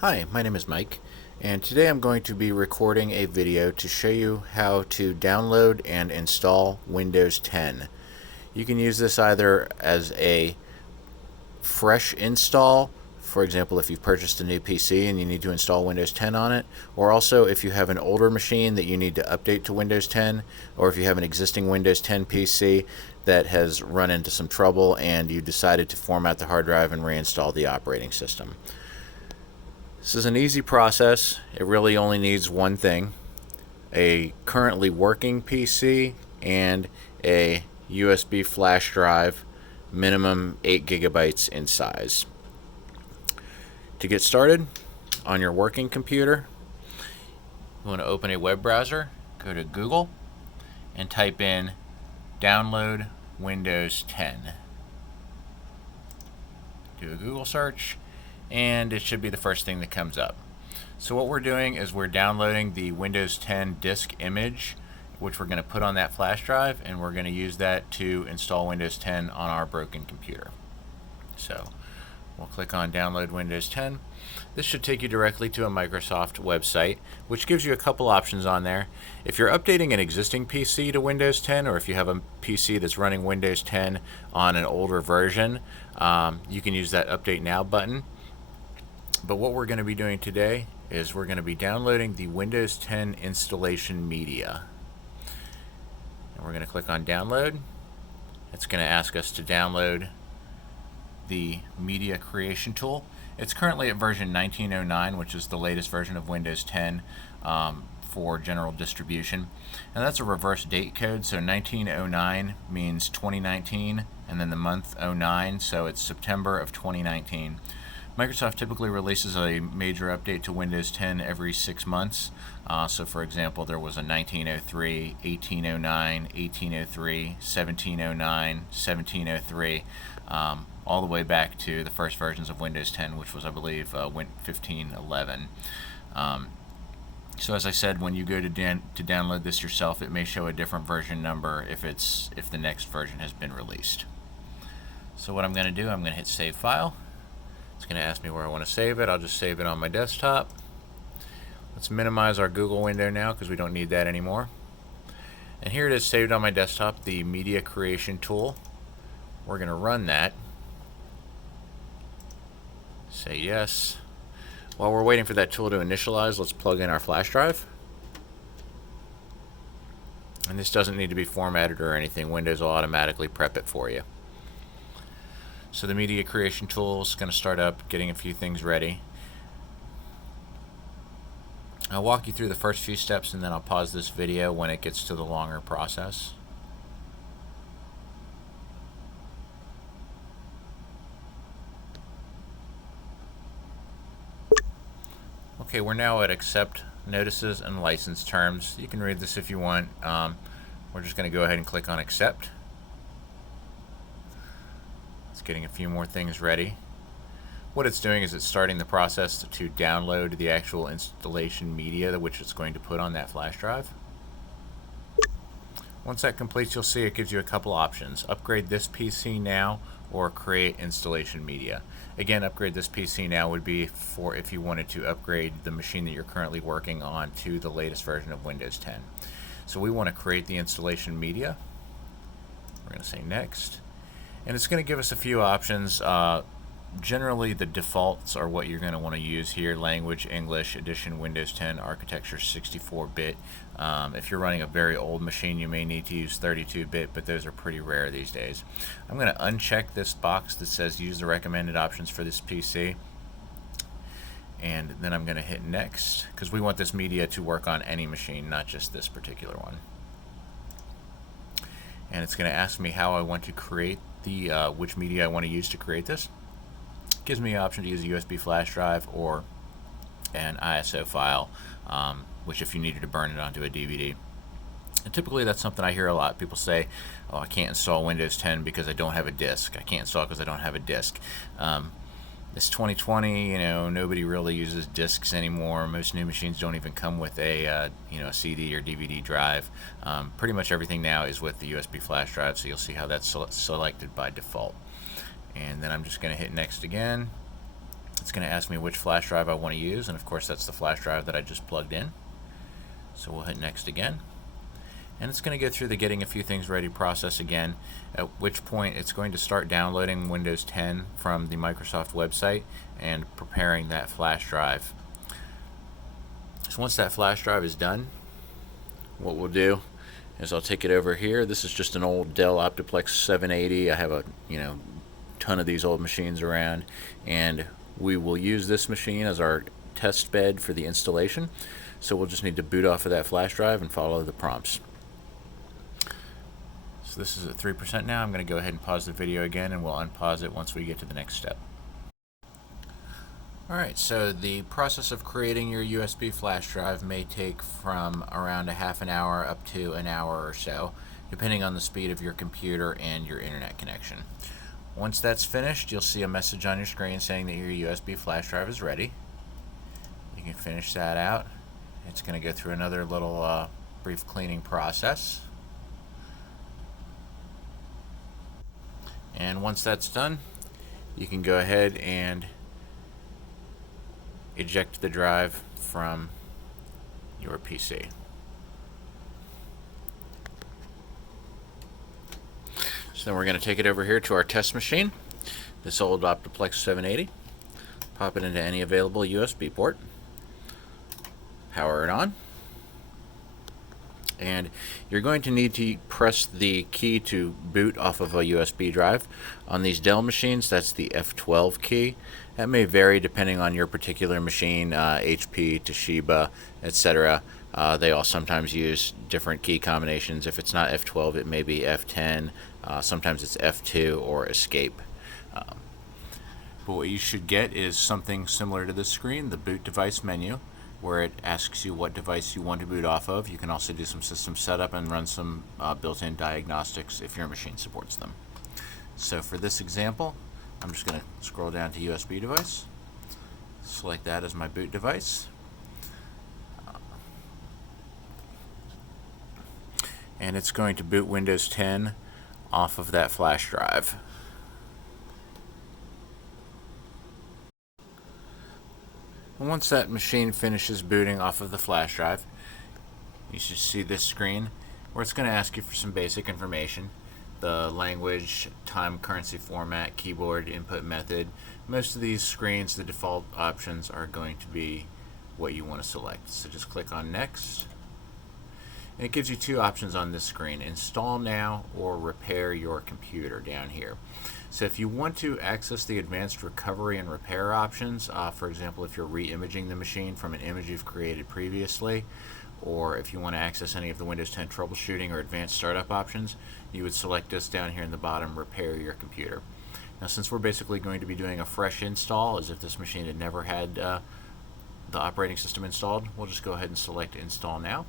Hi, my name is Mike, and today I'm going to be recording a video to show you how to download and install Windows 10. You can use this either as a fresh install, for example if you've purchased a new PC and you need to install Windows 10 on it, or also if you have an older machine that you need to update to Windows 10, or if you have an existing Windows 10 PC that has run into some trouble and you decided to format the hard drive and reinstall the operating system. This is an easy process. It really only needs one thing: a currently working PC and a USB flash drive, minimum 8 gigabytes in size. To get started, on your working computer, you want to open a web browser, go to Google, and type in download Windows 10. Do a Google search, and it should be the first thing that comes up. So what we're doing is we're downloading the Windows 10 disk image, which we're going to put on that flash drive, and we're going to use that to install Windows 10 on our broken computer. So we'll click on download Windows 10. This should take you directly to a Microsoft website, which gives you a couple options on there. If you're updating an existing PC to Windows 10, or if you have a PC that's running Windows 10 on an older version, you can use that Update Now button. But what we're going to be doing today is we're going to be downloading the Windows 10 installation media. And we're going to click on download. It's going to ask us to download the media creation tool. It's currently at version 1909, which is the latest version of Windows 10 for general distribution. And that's a reverse date code, so 1909 means 2019, and then the month 09, so it's September of 2019. Microsoft typically releases a major update to Windows 10 every 6 months. So for example, there was a 1903, 1809, 1803, 1709, 1703, all the way back to the first versions of Windows 10, which was, I believe, 1511. So as I said, when you go to download this yourself, it may show a different version number if the next version has been released. So what I'm going to do, I'm going to hit Save File. It's going to ask me where I want to save it. I'll just save it on my desktop. Let's minimize our Google window now because we don't need that anymore. And here it is saved on my desktop, the media creation tool. We're going to run that. Say yes. While we're waiting for that tool to initialize, let's plug in our flash drive. And this doesn't need to be formatted or anything. Windows will automatically prep it for you. So the media creation tool is going to start up, getting a few things ready. I'll walk you through the first few steps, and then I'll pause this video when it gets to the longer process. Okay, we're now at Accept Notices and License Terms. You can read this if you want. We're just going to go ahead and click on Accept. Getting a few more things ready. What it's doing is it's starting the process to download the actual installation media which it's going to put on that flash drive. Once that completes, you'll see it gives you a couple options: upgrade this PC now, or create installation media. Again, upgrade this PC now would be for if you wanted to upgrade the machine that you're currently working on to the latest version of Windows 10. So we want to create the installation media. We're going to say next. And it's going to give us a few options. Generally, the defaults are what you're going to want to use here: language, English, edition, Windows 10, architecture, 64-bit. If you're running a very old machine, you may need to use 32-bit, but those are pretty rare these days. I'm going to uncheck this box that says use the recommended options for this PC. And then I'm going to hit next, because we want this media to work on any machine, not just this particular one. And it's going to ask me how I want to create which media I want to use to create this. It gives me the option to use a USB flash drive or an ISO file, which if you needed to burn it onto a DVD. And typically that's something I hear a lot. People say, oh, I can't install Windows 10 because I don't have a disk. I can't install it because I don't have a disk. It's 2020, nobody really uses disks anymore. Most new machines don't even come with a CD or DVD drive. Pretty much everything now is with the USB flash drive, so you'll see how that's selected by default. And then I'm just going to hit next again. It's going to ask me which flash drive I want to use, and of course that's the flash drive that I just plugged in. So we'll hit next again. And it's going to go through the getting a few things ready process again, at which point it's going to start downloading Windows 10 from the Microsoft website and preparing that flash drive. So once that flash drive is done, what we'll do is I'll take it over here. This is just an old Dell Optiplex 780. I have a ton of these old machines around, and we will use this machine as our test bed for the installation. So we'll just need to boot off of that flash drive and follow the prompts. So this is at 3% now. I'm going to go ahead and pause the video again, and we'll unpause it once we get to the next step. Alright, so the process of creating your USB flash drive may take from around a half an hour up to an hour or so, depending on the speed of your computer and your internet connection. Once that's finished, you'll see a message on your screen saying that your USB flash drive is ready. You can finish that out. It's going to go through another little brief cleaning process. And once that's done, you can go ahead and eject the drive from your PC. So then we're going to take it over here to our test machine, this old Optiplex 780. Pop it into any available USB port. Power it on. And you're going to need to press the key to boot off of a USB drive. On these Dell machines, that's the F12 key. That may vary depending on your particular machine, HP, Toshiba, etc. They all sometimes use different key combinations. If it's not F12, it may be F10. Sometimes it's F2 or Escape. But what you should get is something similar to this screen, the boot device menu, where it asks you what device you want to boot off of. You can also do some system setup and run some built-in diagnostics if your machine supports them. So for this example, I'm just going to scroll down to USB device, select that as my boot device, and it's going to boot Windows 10 off of that flash drive. And once that machine finishes booting off of the flash drive, you should see this screen where it's going to ask you for some basic information. The language, time, currency format, keyboard, input method. Most of these screens, the default options are going to be what you want to select. So just click on Next. And it gives you two options on this screen, Install Now or Repair Your Computer down here. So if you want to access the advanced recovery and repair options, for example, if you're re-imaging the machine from an image you've created previously, or if you want to access any of the Windows 10 troubleshooting or advanced startup options, you would select this down here in the bottom, Repair Your Computer. Now since we're basically going to be doing a fresh install, as if this machine had never had the operating system installed, we'll just go ahead and select Install Now.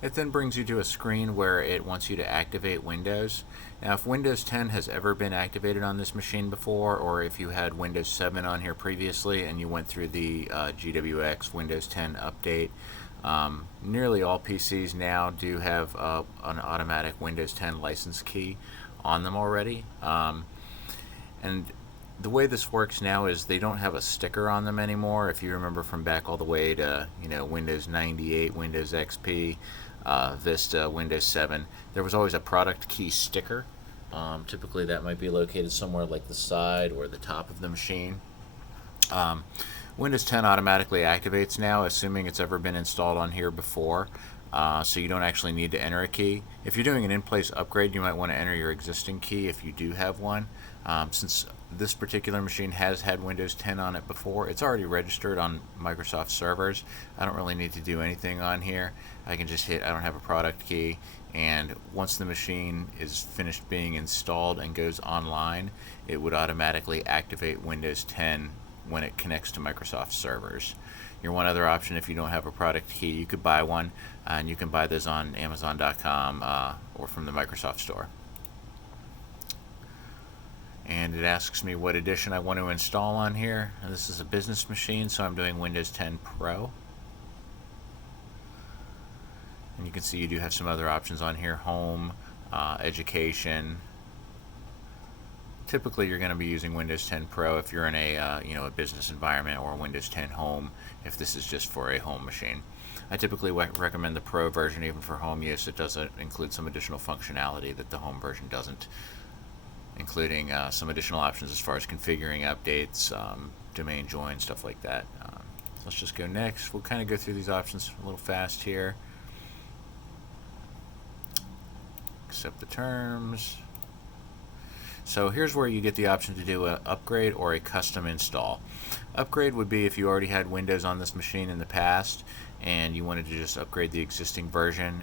It then brings you to a screen where it wants you to activate Windows. Now if Windows 10 has ever been activated on this machine before, or if you had Windows 7 on here previously and you went through the GWX Windows 10 update, nearly all PCs now do have an automatic Windows 10 license key on them already. And the way this works now is they don't have a sticker on them anymore. If you remember from back all the way to Windows 98, Windows XP, Vista, Windows 7, there was always a product key sticker. Typically that might be located somewhere like the side or the top of the machine. Windows 10 automatically activates now, assuming it's ever been installed on here before, so you don't actually need to enter a key. If you're doing an in-place upgrade, you might want to enter your existing key if you do have one. Since this particular machine has had Windows 10 on it before, it's already registered on Microsoft servers. I don't really need to do anything on here. I can just hit I don't have a product key, and once the machine is finished being installed and goes online, it would automatically activate Windows 10 when it connects to Microsoft servers. Your one other option, if you don't have a product key, you could buy one, and you can buy this on Amazon.com or from the Microsoft Store. And it asks me what edition I want to install on here. And this is a business machine, so I'm doing Windows 10 Pro. And you can see you do have some other options on here: home, education. Typically, you're going to be using Windows 10 Pro if you're in a a business environment, or Windows 10 Home if this is just for a home machine. I typically recommend the Pro version even for home use. It does include some additional functionality that the home version doesn't, including some additional options as far as configuring updates, domain join, stuff like that. Let's just go next. We'll kind of go through these options a little fast here. Accept the terms. So here's where you get the option to do an upgrade or a custom install. Upgrade would be if you already had Windows on this machine in the past and you wanted to just upgrade the existing version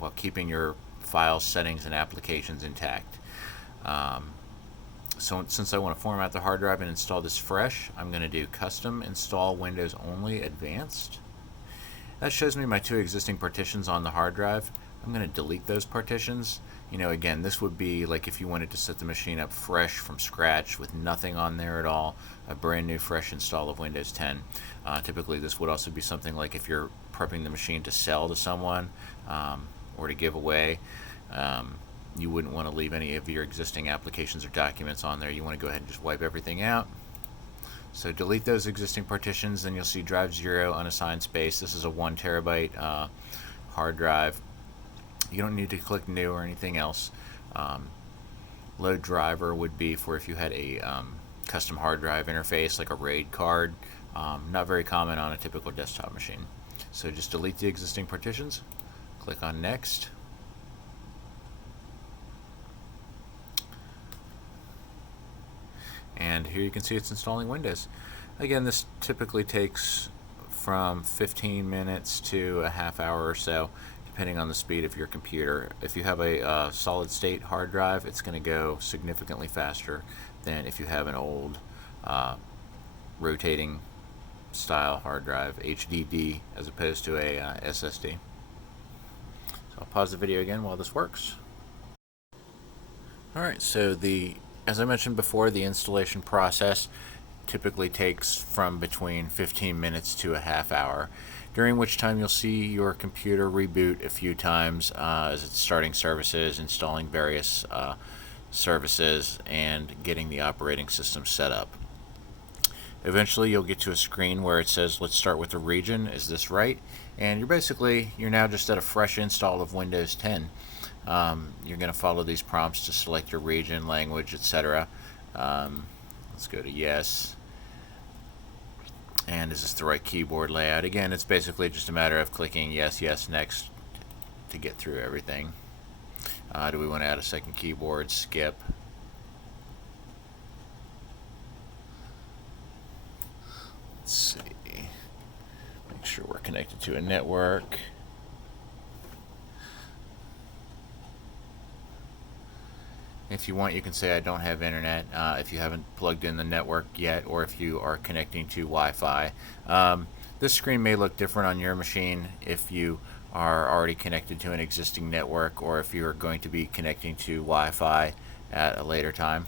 while keeping your files, settings, and applications intact. So since I want to format the hard drive and install this fresh, I'm going to do custom install Windows only advanced. That shows me my 2 existing partitions on the hard drive. I'm going to delete those partitions. Again, this would be like if you wanted to set the machine up fresh from scratch with nothing on there at all, a brand new fresh install of Windows 10. Typically this would also be something like if you're prepping the machine to sell to someone or to give away. You wouldn't want to leave any of your existing applications or documents on there. You want to go ahead and just wipe everything out. So delete those existing partitions, then you'll see drive 0, unassigned space. This is a 1 terabyte hard drive. You don't need to click new or anything else. Load driver would be for if you had a custom hard drive interface like a RAID card. Not very common on a typical desktop machine. So just delete the existing partitions, click on next. And here you can see it's installing Windows. Again, this typically takes from 15 minutes to a half hour or so, depending on the speed of your computer. If you have a solid state hard drive, it's going to go significantly faster than if you have an old rotating style hard drive, HDD, as opposed to a SSD. So I'll pause the video again while this works. Alright, so as I mentioned before, the installation process typically takes from between 15 minutes to a half hour, during which time you'll see your computer reboot a few times as it's starting services, installing various services, and getting the operating system set up. Eventually you'll get to a screen where it says, let's start with the region, is this right? And you're now just at a fresh install of Windows 10. You're going to follow these prompts to select your region, language, etc. Let's go to yes. And is this the right keyboard layout? Again, it's basically just a matter of clicking yes, yes, next to get through everything. Do we want to add a second keyboard? Skip. Let's see. Make sure we're connected to a network. If you want, you can say I don't have internet if you haven't plugged in the network yet, or if you are connecting to Wi-Fi. This screen may look different on your machine if you are already connected to an existing network, or if you are going to be connecting to Wi-Fi at a later time.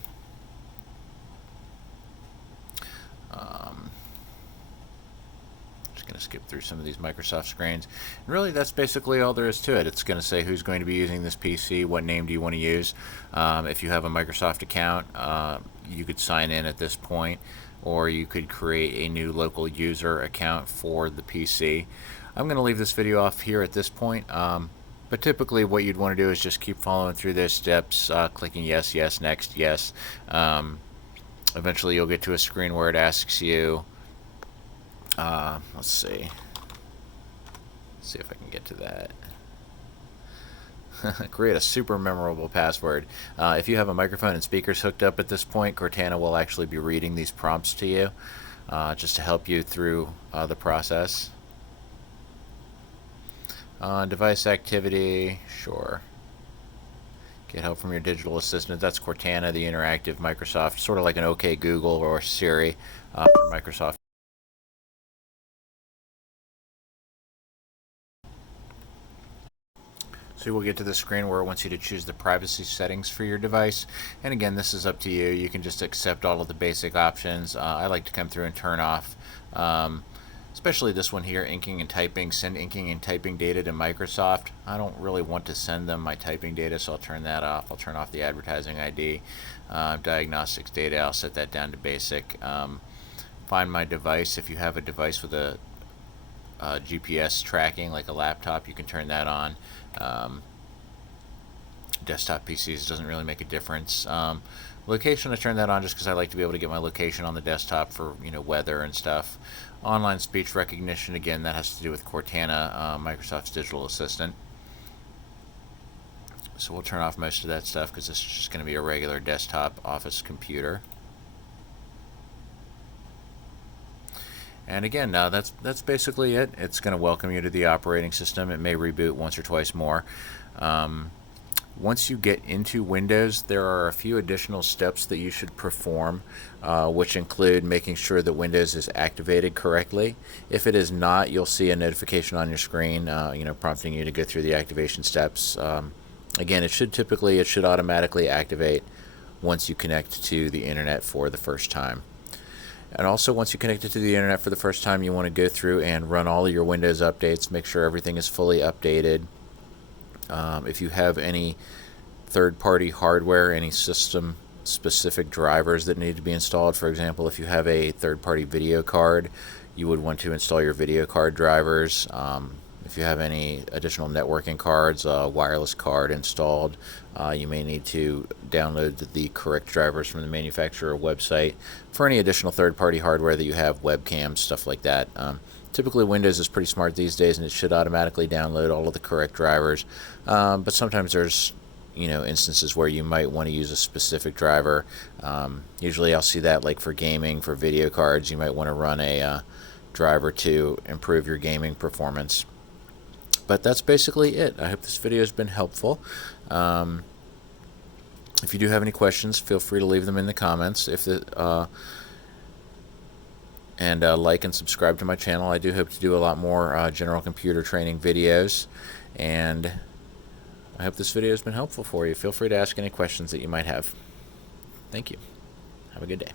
Going to skip through some of these Microsoft screens. And really, that's basically all there is to it. It's going to say who's going to be using this PC, what name do you want to use. If you have a Microsoft account, you could sign in at this point, or you could create a new local user account for the PC. I'm going to leave this video off here at this point, but typically what you'd want to do is just keep following through those steps, clicking yes, yes, next, yes. Eventually you'll get to a screen where it asks you, let's see if I can get to that. Create a super memorable password. If you have a microphone and speakers hooked up at this point, Cortana will actually be reading these prompts to you just to help you through the process. Device activity, sure. Get help from your digital assistant. That's Cortana, the interactive Microsoft, sort of like an OK Google or Siri for Microsoft. So we'll get to the screen where it wants you to choose the privacy settings for your device. And again, this is up to you. You can just accept all of the basic options. I like to come through and turn off especially this one here, inking and typing. Send inking and typing data to Microsoft. I don't really want to send them my typing data, so I'll turn that off. I'll turn off the advertising ID. Diagnostics data, I'll set that down to basic. Find my device. If you have a device with a GPS tracking, like a laptop, you can turn that on. Desktop PCs doesn't really make a difference. Location, I turn that on just because I like to be able to get my location on the desktop for weather and stuff. Online speech recognition, again, that has to do with Cortana, Microsoft's digital assistant. So we'll turn off most of that stuff because this is just going to be a regular desktop office computer. And again, that's basically it. It's going to welcome you to the operating system. It may reboot once or twice more. Once you get into Windows, there are a few additional steps that you should perform, which include making sure that Windows is activated correctly. If it is not, you'll see a notification on your screen, prompting you to go through the activation steps. Again, it should automatically activate once you connect to the internet for the first time. And also, once you connect it to the internet for the first time, you want to go through and run all of your Windows updates, make sure everything is fully updated. If you have any third-party hardware, any system-specific drivers that need to be installed, for example, if you have a third-party video card, you would want to install your video card drivers. If you have any additional networking cards, a wireless card installed, you may need to download the correct drivers from the manufacturer website. For any additional third-party hardware that you have, webcams, stuff like that. Typically, Windows is pretty smart these days, and it should automatically download all of the correct drivers. But sometimes there's instances where you might want to use a specific driver. Usually I'll see that like for gaming, for video cards, you might want to run a driver to improve your gaming performance. But that's basically it. I hope this video has been helpful. If you do have any questions, feel free to leave them in the comments. And like and subscribe to my channel. I do hope to do a lot more general computer training videos. And I hope this video has been helpful for you. Feel free to ask any questions that you might have. Thank you. Have a good day.